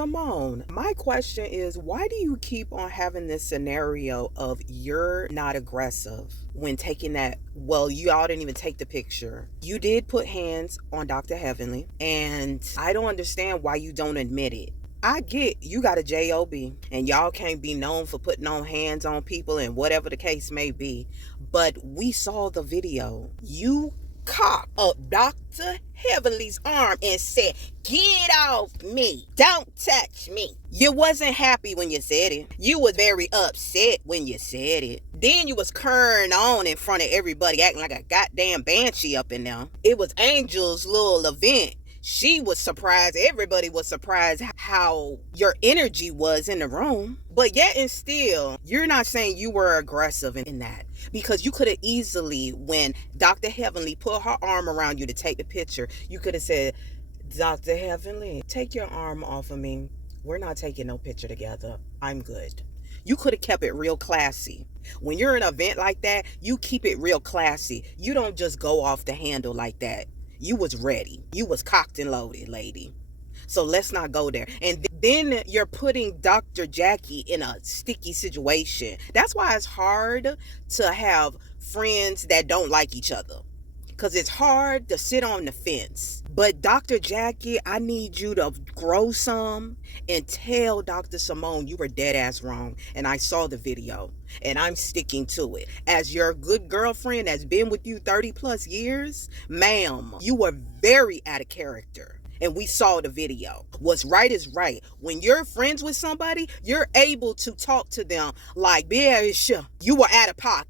Simone, my question is, why do you keep on having this scenario of you're not aggressive when taking that? Well, you all didn't even take the picture. You did put hands on Dr. Heavenly, and I don't understand why you don't admit it. I get you got a job and y'all can't be known for putting on hands on people and whatever the case may be, but we saw the video. You cocked up Dr. Heavenly's arm and said, "Get off me, don't touch me." You wasn't happy when you said it. You was very upset when you said it. Then you was carrying on in front of everybody acting like a goddamn banshee up in there. It was Angel's little event. She was surprised. Everybody was surprised how your energy was in the room. But yet and still, you're not saying you were aggressive in that. Because you could have easily, when Dr. Heavenly put her arm around you to take the picture, you could have said, "Dr. Heavenly, take your arm off of me. We're not taking no picture together. I'm good." You could have kept it real classy. When you're in an event like that, you keep it real classy. You don't just go off the handle like that. You was ready. You was cocked and loaded, lady. So let's not go there. And then you're putting Dr. Jackie in a sticky situation. That's why it's hard to have friends that don't like each other. Because it's hard to sit on the fence. But Dr. Jackie, I need you to grow some and tell Dr. Simone you were dead ass wrong. And I saw the video and I'm sticking to it. As your good girlfriend that's been with you 30 plus years, ma'am, you were very out of character. And we saw the video. What's right is right. When you're friends with somebody, you're able to talk to them like, "Bitch, you were out of pocket.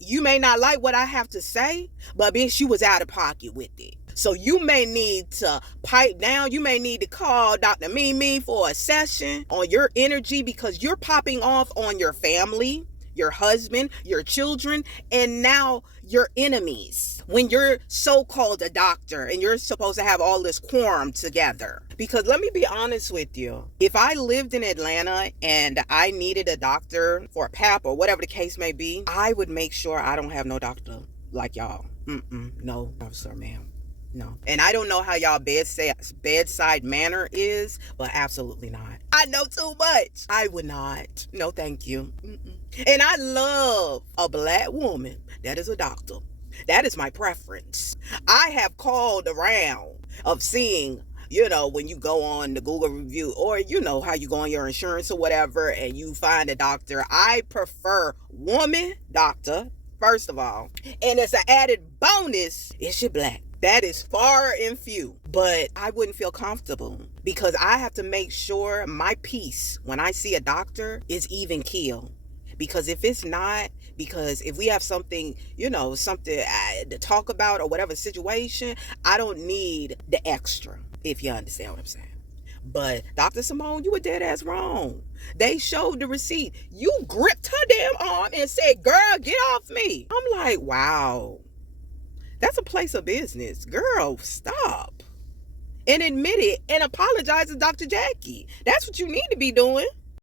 You may not like what I have to say, but bitch, you was out of pocket with it. So you may need to pipe down. You may need to call Dr. Mimi for a session on your energy because you're popping off on your family, your husband, your children, and now your enemies. When you're so-called a doctor and you're supposed to have all this quorum together. Because let me be honest with you. If I lived in Atlanta and I needed a doctor for a PAP or whatever the case may be, I would make sure I don't have no doctor like y'all. No, sir, ma'am. No. And I don't know how y'all bedside manner is, but absolutely not. I know too much. I would not. No, thank you. And I love a black woman that is a doctor. That is my preference. I have called around of seeing, when you go on the Google review or how you go on your insurance or whatever and you find a doctor. I prefer woman doctor, first of all. And as an added bonus, is she black? That is far and few, but I wouldn't feel comfortable because I have to make sure my peace when I see a doctor is even keel. Because if it's not, because if we have something, something to talk about or whatever situation, I don't need the extra, if you understand what I'm saying. But Dr. Simone, you were dead ass wrong. They showed the receipt. You gripped her damn arm and said, "Girl, get off me." I'm like, wow. That's a place of business. Girl, stop. And admit it and apologize to Dr. Jackie. That's what you need to be doing.